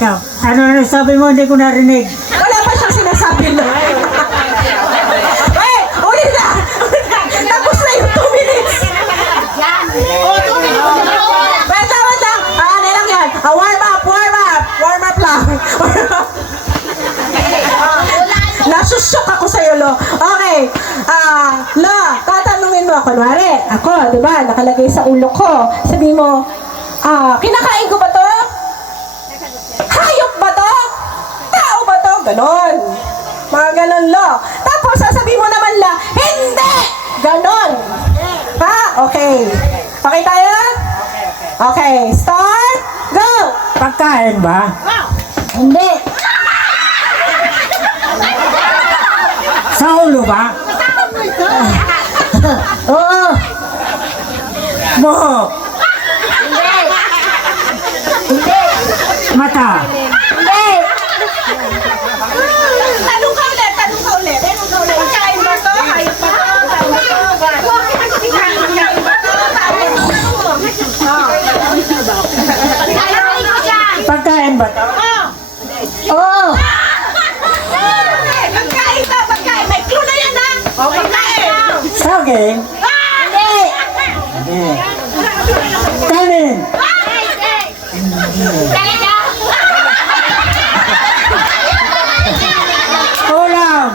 ikaw. Ano na sabi mo, hindi ko narinig. Wala pa siyang sinasabi na. Hey, ulit na! Tapos na yung 2 minutes! Wait lang, wait lang! Ah, ano lang yan? Ah, warm up, warm up! Warm up lang! Nasusok ako sa'yo, Lo. Okay. Ah, Lo, tatanungin mo ako. Kunwari, ako, di ba, nakalagay sa ulo ko. Sabi mo, ah, kinakain ko ba Ganon. Mga ganon, Lo. Tapos, sasabihin mo naman la, hindi! Ganon. Ha? Okay. Okay tayo? Okay. Start. Go! Pagkain ba? Hindi. Sa ulo ba? Oo. Buhok. Mata. Hindi. Tanong ka ulit, tanong ka ulit. Pagkain ba to? Hayop ba to? Tao ba to? Pagkain ba to? Tao ba to? Pagkain ba to? Oo. Pagkain ba? Pagkain. May clue na yan ha? O, pagkain. Saging. Hindi. Hindi. Kanin. Ulam.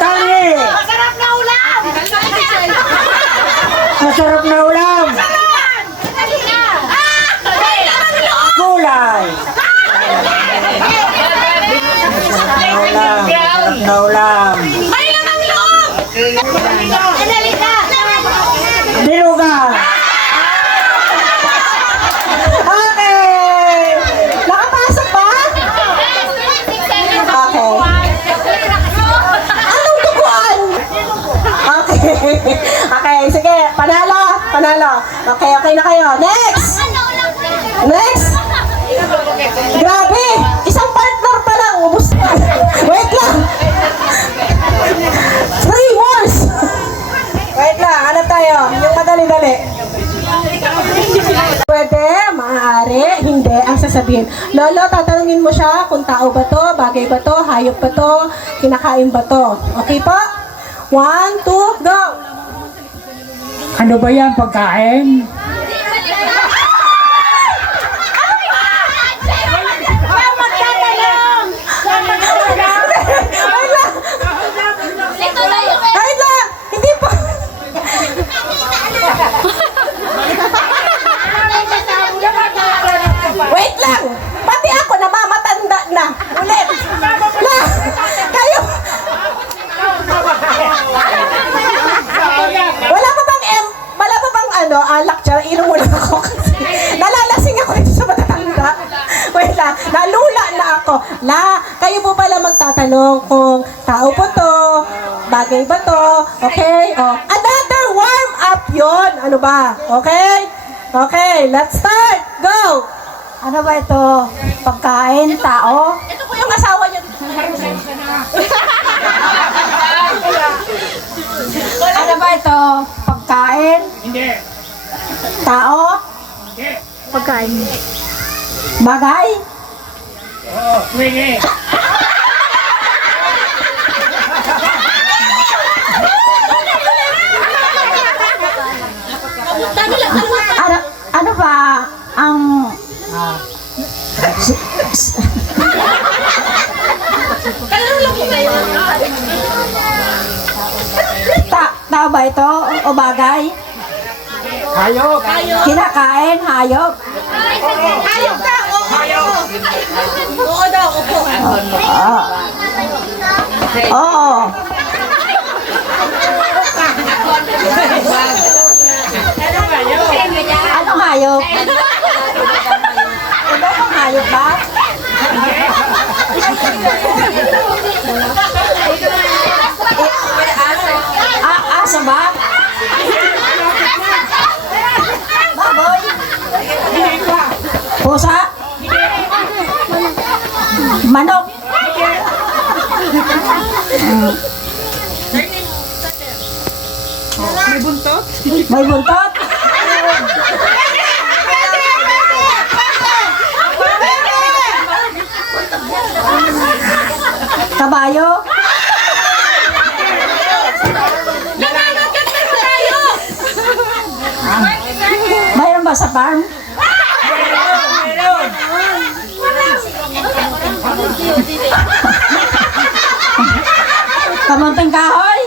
Tangi. Masarap na ulam. Gulay. Ulam. Masarap na ulam. Dinugan. Okay. Nakapasok ba? Okay. Anong duguan? Okay. Okay, sige. Panalo. Panalo. Okay, okay na kayo. Next! Next! Grabe! Pwede, maaari, hindi ang sasabihin. Lolo, tatanungin mo siya kung tao ba to, bagay ba to, hayop ba to, kinakain ba to. Okay po? One, two, go! Ano ba yan pagkain? Bagay ba to, okay? Oh, another warm up yon Ano ba? Okay? Okay, let's start. Go! Ano ba ito? Pagkain? Tao? Ito po yung asawa niyo. Ano ba ito? Pagkain? Hindi. Tao? Pagkain. Bagay? Oo, pwede. Ano, ano ba ang... Ta tao ba ito? O bagay? Hayop. Kinakain? Hayop? Ayok ka! Oo! Oo daw, opo. Oo. Anong hayop? Ibang hayop ba? Ah, aso ba? Baboy? Pusa? Manok? May buntot? Kabayo? Mayroon ba sa farm? Kamunting kahoy?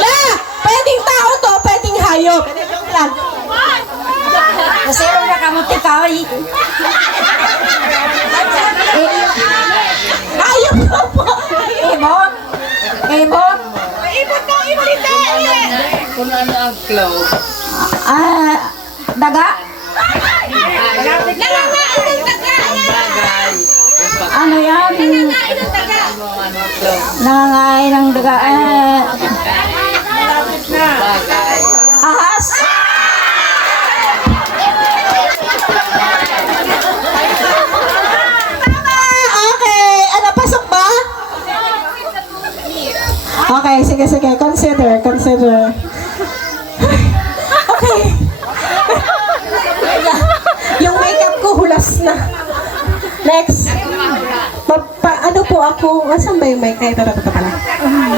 La! Pwedeng tao to, pwedeng hayop. Lang. Kasi yung na Hayop ko po. Ibon? Ibon? Kung ano ang clove. Ah, daga? Bagay. Ano yan? Ano ano clove. Nangangain ng daga. Eh, Bagay. ahas? Ah, okay. Ano, pasok ba? Okay, sige, sige. Consider, consider. Okay. Yung makeup ko hulas na. Next. Pa, pa- ano po ako? Asan ba yung mic? Ay, ito, ito pala.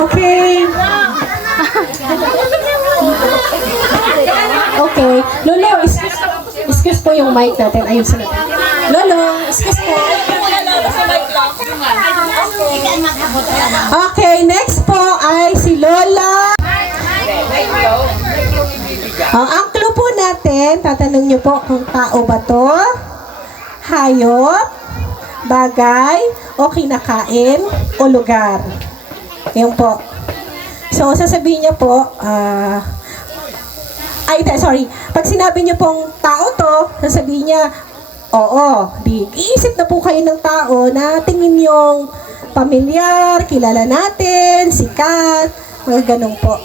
Okay. Okay. Lolo, excuse, excuse po yung mic natin. Ayusin natin. Lolo, excuse po. Okay, next po ay si Lola. Oh, ang clue po natin, tatanong niyo po kung tao ba to, hayop, bagay, o kinakain, o lugar. Yun po. So, sasabihin niyo po, ah, ay, sorry. Pag sinabi niyo pong tao to, sasabihin niya, oo. Di, iisip na po kayo ng tao na tingin yung pamilyar, kilala natin, sikat, mga ganun po.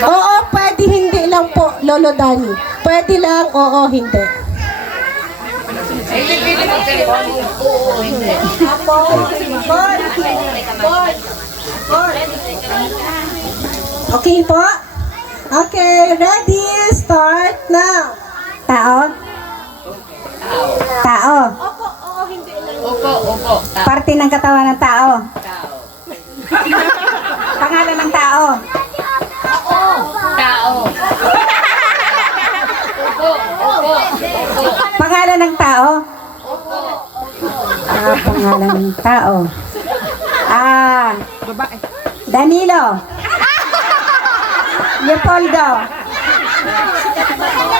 Oo, pwede hindi lang po, Lolo Dani. Pwede lang, oo, hindi. Okay po? Okay, ready, start now. Tao? Tao. Opo, opo. Ta- Parte ng katawan ng tao. Tao. Pangalan ng tao. Tao. Opo, opo. Pangalan ng tao. Ah, pangalan ng tao. Ah, Danilo. Leopoldo.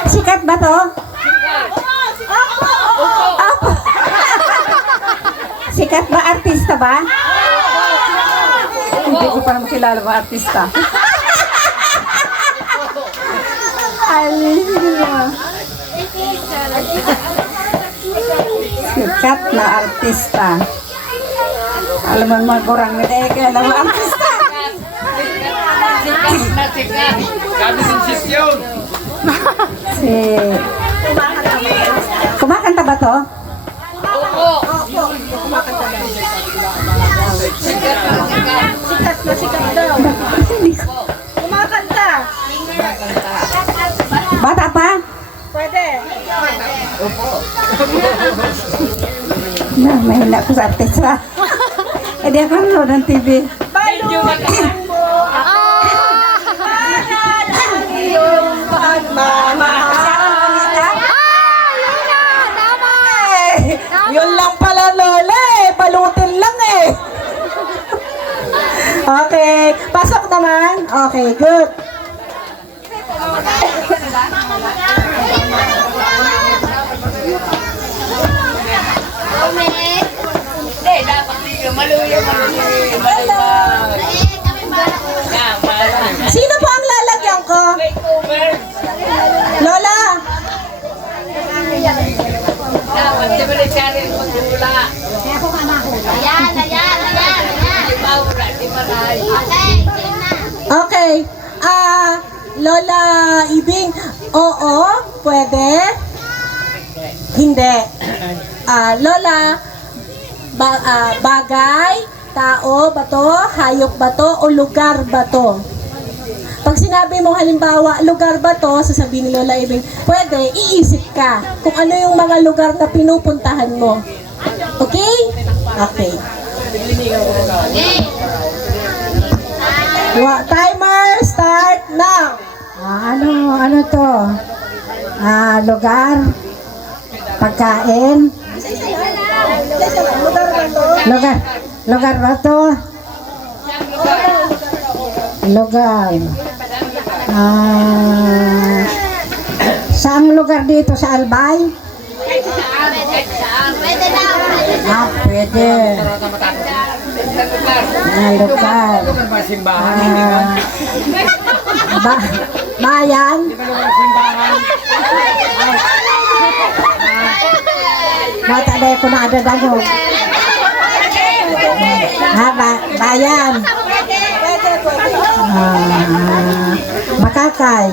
Sikat ba to? Apo. Sikat ba? Artista ba? Hindi ko pa naman kilala ba artista. Sikat na artista. Alam mo mga kurang nila eh, kaya alam mo artista. Sabi ng sisyon. Si... Kumakanta ba to? Opo. Sikat na sikat. Bata pa? Na, mahina ko sa artista. Eh, ako nanonood ng TV. Medyo Yun lang pala, Lola eh. Balutin lang eh. okay. Pasok naman. Okay, good. Hindi, dapat di ka maluya, maluya, maluya. Yan, parang. Sino po ang lalagyan ko? May cover. Lola. Dapat di ba rin siya rin magdula? Ayan, ayan, ayan, ayan. Di ba, wala, di ba rin? Okay, game na. Okay. Ah, Lola Ibing. Oo, pwede. Hindi. ah, Lola, ba, ah, bagay, tao ba to, hayop ba to, o lugar ba to? Pag sinabi mo halimbawa, lugar ba to, sasabihin ni Lola Ibing, pwede, iisip ka kung ano yung mga lugar na pinupuntahan mo. Okay? Okay. Wa- Timer, start now! Ah, ano, ano to? Ah, lugar? Pagkain? Lugar? Lugar? Ba to? Lugar. Ah, saang lugar dito sa Albay? Ah, pwede. Ah, lugar. Ah, ba bayan? Mata dahil ko ada dagog. Ha, ba bayan. Ah, makakay.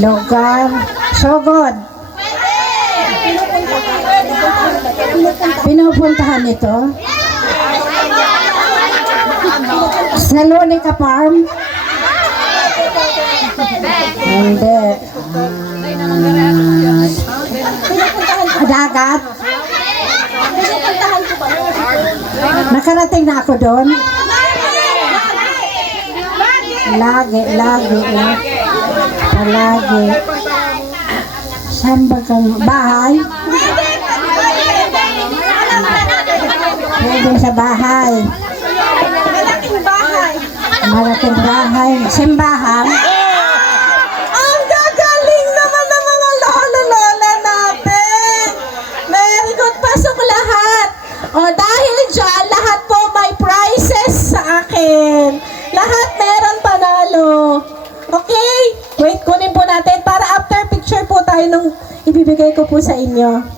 Lugar. Sugod. Pinupuntahan nito? Sa Lonica Farm? Hindi. Ah, dagat? Nakarating na ako doon? Lagi, lagi, lagi. Palagi. Saan ba kang bahay? Pwede sa bahay. Malaking bahay. Malaking bahay. Simbahan. Ang tayo nung ibibigay ko po sa inyo.